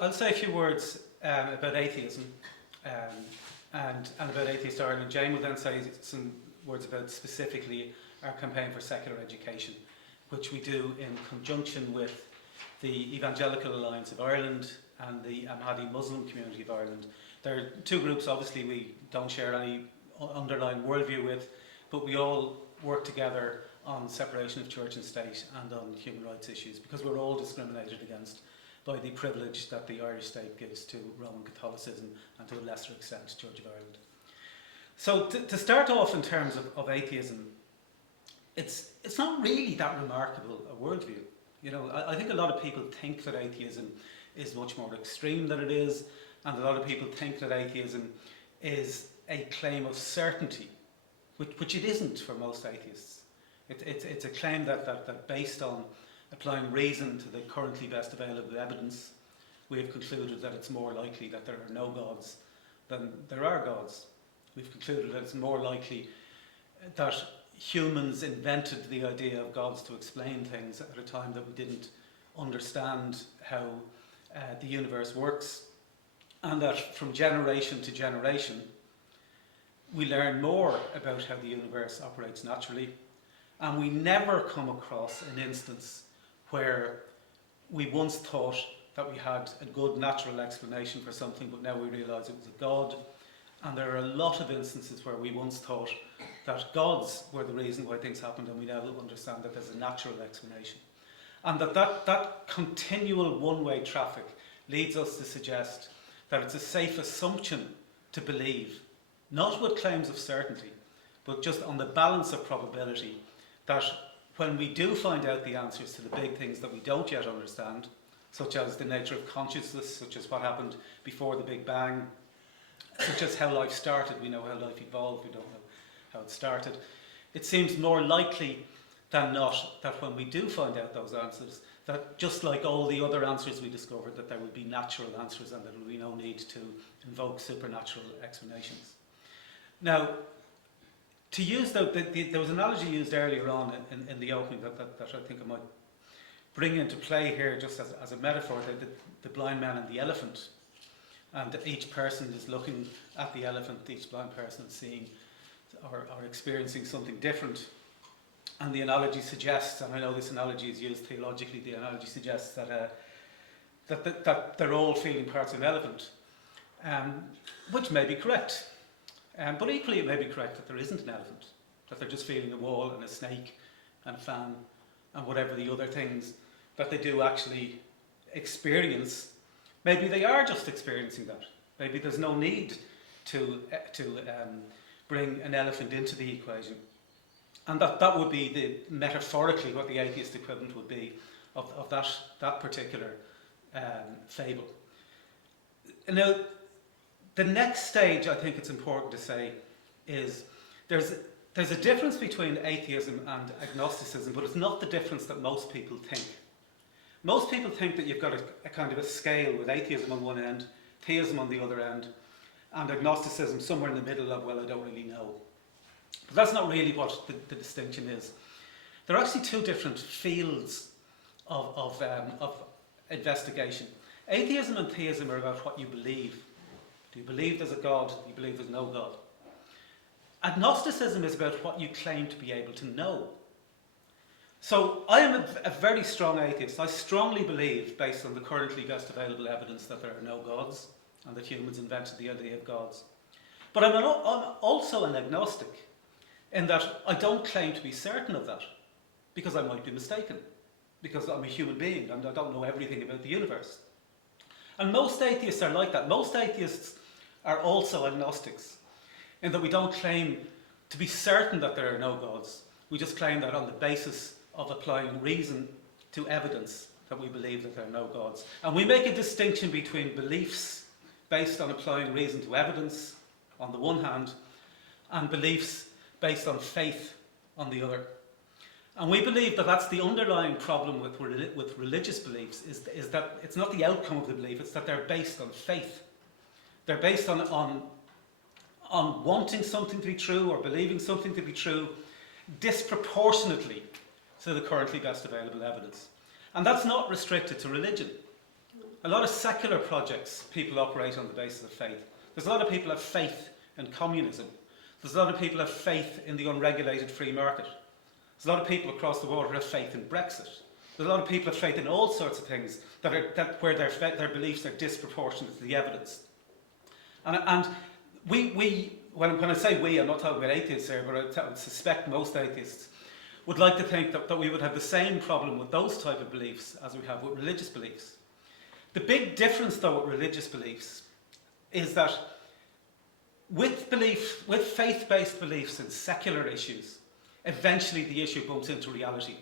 I'll say a few words about atheism and about Atheist Ireland. Jane will then say some words about specifically our campaign for secular education, which we do in conjunction with the Evangelical Alliance of Ireland and the Ahmadi Muslim Community of Ireland. There are two groups, obviously, we don't share any underlying worldview with, but we all work together on separation of church and state and on human rights issues, because we're all discriminated against by the privilege that the Irish state gives to Roman Catholicism and to a lesser extent Church of Ireland. So to start off in terms of atheism, it's not really that remarkable a worldview. You know, I think a lot of people think that atheism is much more extreme than it is, and a lot of people think that atheism is a claim of certainty, which it isn't for most atheists. It's a claim that based on applying reason to the currently best available evidence, we have concluded that it's more likely that there are no gods than there are gods. We've concluded that it's more likely that humans invented the idea of gods to explain things at a time that we didn't understand how the universe works, and that from generation to generation we learn more about how the universe operates naturally, and we never come across an instance where we once thought that we had a good natural explanation for something, but now we realise it was a god. And there are a lot of instances where we once thought that gods were the reason why things happened, and we now understand that there's a natural explanation. And that continual one-way traffic leads us to suggest that it's a safe assumption to believe, not with claims of certainty, but just on the balance of probability, that when we do find out the answers to the big things that we don't yet understand, such as the nature of consciousness, such as what happened before the Big Bang, such as how life started, we know how life evolved, we don't know how it started. It seems more likely than not that when we do find out those answers, that just like all the other answers we discovered, that there would be natural answers and that there would be no need to invoke supernatural explanations. Now, to use there was an analogy used earlier on in the opening that I think I might bring into play here just as a metaphor, the blind man and the elephant. And each person is looking at the elephant, each blind person is seeing or experiencing something different. And the analogy suggests, and I know this analogy is used theologically, the analogy suggests that they're all feeling parts of an elephant, which may be correct. But equally it may be correct that there isn't an elephant, that they're just feeling a wall and a snake and a fan and whatever the other things that they do actually experience. Maybe they are just experiencing that. Maybe there's no need to bring an elephant into the equation. And that would be metaphorically what the atheist equivalent would be of that particular fable. Now, the next stage, I think it's important to say, is there's a difference between atheism and agnosticism, but it's not the difference that most people think. Most people think that you've got a kind of a scale with atheism on one end, theism on the other end, and agnosticism somewhere in the middle of, well, I don't really know. But that's not really what the distinction is. There are actually two different fields of investigation. Atheism and theism are about what you believe. Do you believe there's a God? Do you believe there's no God? Agnosticism is about what you claim to be able to know. So I am a very strong atheist. I strongly believe, based on the currently best available evidence, that there are no gods and that humans invented the idea of gods. But I'm also an agnostic, in that I don't claim to be certain of that, because I might be mistaken, because I'm a human being and I don't know everything about the universe. And most atheists are like that. Most atheists are also agnostics, in that we don't claim to be certain that there are no gods. We just claim that on the basis of applying reason to evidence that we believe that there are no gods. And we make a distinction between beliefs based on applying reason to evidence on the one hand, and beliefs based on faith on the other. And we believe that that's the underlying problem with religious beliefs, is that it's not the outcome of the belief, it's that they're based on faith. They're based on wanting something to be true or believing something to be true disproportionately to the currently best available evidence. And that's not restricted to religion. a lot of secular projects, people operate on the basis of faith. There's a lot of people have faith in communism. There's a lot of people have faith in the unregulated free market. There's a lot of people across the world who have faith in Brexit. There's a lot of people have faith in all sorts of things where their beliefs are disproportionate to the evidence. And when I say we, I'm not talking about atheists here, but I would suspect most atheists would like to think that we would have the same problem with those type of beliefs as we have with religious beliefs. The big difference, though, with religious beliefs is that with faith-based beliefs in secular issues, eventually the issue bumps into reality.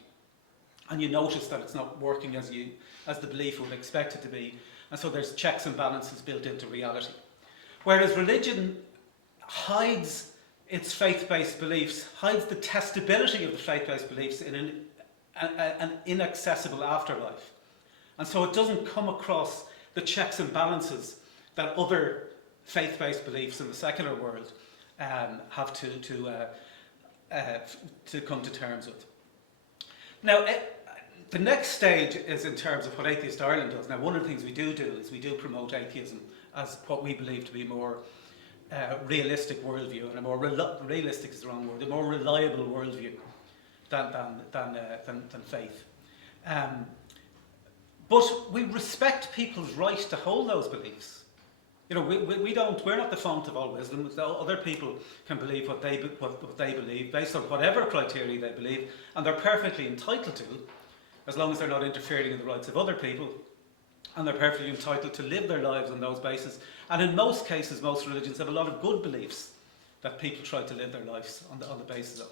And you notice that it's not working as the belief would expect it to be. And so there's checks and balances built into reality. Whereas religion hides its faith-based beliefs, hides the testability of the faith-based beliefs in an inaccessible afterlife. And so it doesn't come across the checks and balances that other faith-based beliefs in the secular world have to come to terms with. Now, the next stage is in terms of what Atheist Ireland does. Now, one of the things we do is we do promote atheism as what we believe to be a more realistic worldview, and a more realistic is the wrong word, a more reliable worldview than faith. But we respect people's right to hold those beliefs. You know, we're not the font of all wisdom. Other people can believe what they believe based on whatever criteria they believe, and they're perfectly entitled to, as long as they're not interfering in the rights of other people, and they're perfectly entitled to live their lives on those bases. And in most cases, most religions have a lot of good beliefs that people try to live their lives on the basis of.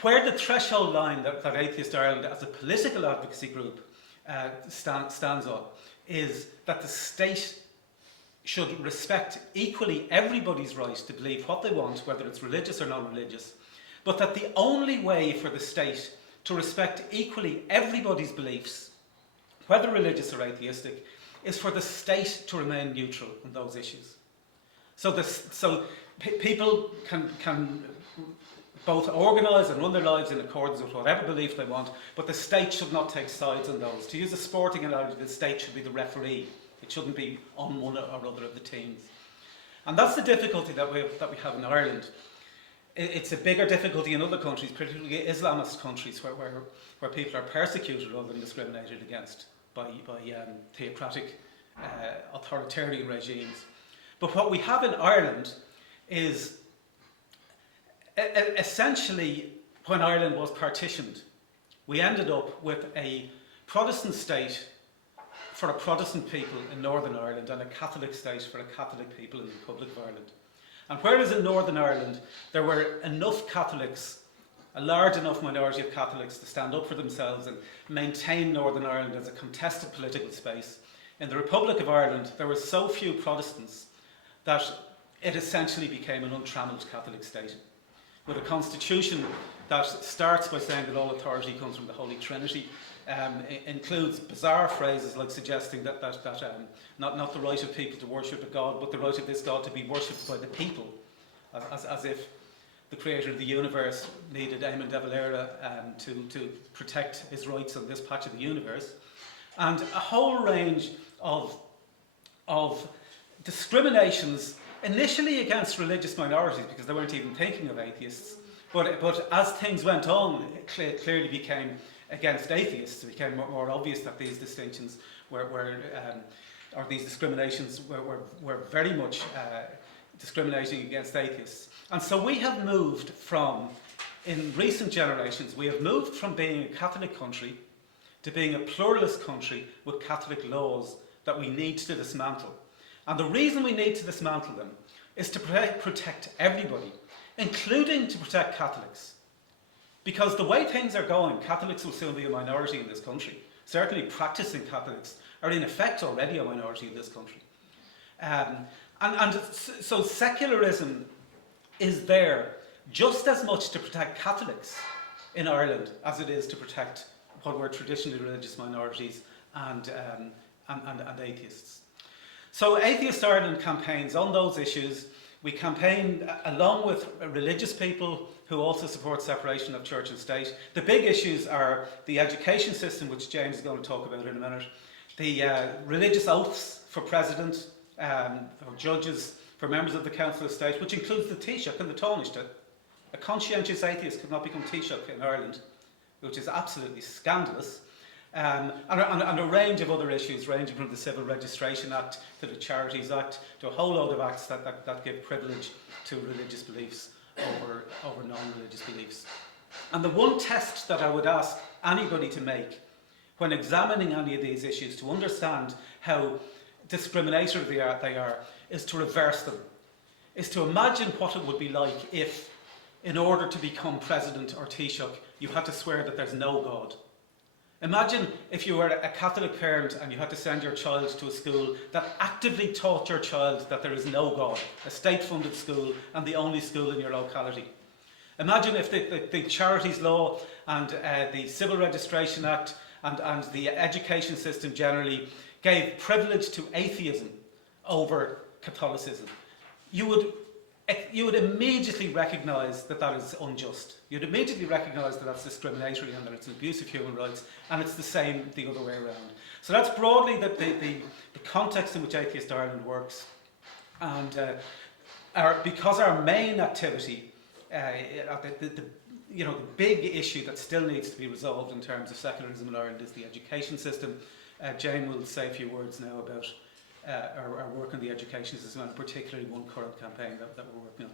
Where the threshold line that Atheist Ireland as a political advocacy group stands on is that the state should respect equally everybody's right to believe what they want, whether it's religious or non-religious, but that the only way for the state to respect equally everybody's beliefs, whether religious or atheistic, is for the state to remain neutral on those issues. So people can both organise and run their lives in accordance with whatever belief they want, but the state should not take sides on those. To use a sporting analogy, the state should be the referee. It shouldn't be on one or other of the teams. And that's the difficulty that we have in Ireland. It's a bigger difficulty in other countries, particularly Islamist countries, where people are persecuted rather than discriminated against by theocratic authoritarian regimes. But what we have in Ireland is essentially, when Ireland was partitioned, we ended up with a Protestant state for a Protestant people in Northern Ireland and a Catholic state for a Catholic people in the Republic of Ireland. And whereas in Northern Ireland there were enough Catholics, a large enough minority of Catholics to stand up for themselves and maintain Northern Ireland as a contested political space, in the Republic of Ireland there were so few Protestants that it essentially became an untrammelled Catholic state, with a constitution that starts by saying that all authority comes from the Holy Trinity. Includes bizarre phrases like suggesting that not the right of people to worship a God, but the right of this God to be worshipped by the people, as if the creator of the universe needed Eamon de Valera to protect his rights on this patch of the universe, and a whole range of discriminations initially against religious minorities, because they weren't even thinking of atheists, but as things went on, it clearly became against atheists. It became more obvious that these distinctions or these discriminations were very much discriminating against atheists. And so we have moved from, in recent generations, we have moved from being a Catholic country to being a pluralist country with Catholic laws that we need to dismantle. And the reason we need to dismantle them is to protect everybody, including to protect Catholics. Because the way things are going, Catholics will soon be a minority in this country. Certainly practicing Catholics are in effect already a minority in this country. So secularism is there just as much to protect Catholics in Ireland as it is to protect what were traditionally religious minorities and atheists. So Atheist Ireland campaigns on those issues. We campaign along with religious people who also support separation of church and state. The big issues are the education system, which James is going to talk about in a minute, the religious oaths for president, for judges, for members of the Council of State, which includes the Taoiseach and the Taoiseach. A conscientious atheist could not become Taoiseach in Ireland, which is absolutely scandalous. And a range of other issues, ranging from the Civil Registration Act to the Charities Act, to a whole load of acts that give privilege to religious beliefs over non-religious beliefs. And the one test that I would ask anybody to make when examining any of these issues to understand how discriminatory they are is to reverse them, is to imagine what it would be like if, in order to become president or Taoiseach, you had to swear that there's no God. Imagine if you were a Catholic parent and you had to send your child to a school that actively taught your child that there is no God, a state-funded school and the only school in your locality. Imagine if the Charities Law and the Civil Registration Act and the education system generally gave privilege to atheism over Catholicism. You would immediately recognise that that is unjust. You'd immediately recognise that that's discriminatory and that it's an abuse of human rights, and it's the same the other way around. So that's broadly the context in which Atheist Ireland works. And because our main activity, the big issue that still needs to be resolved in terms of secularism in Ireland is the education system. Jane will say a few words now about our work on the education system, and particularly one current campaign that we're working on.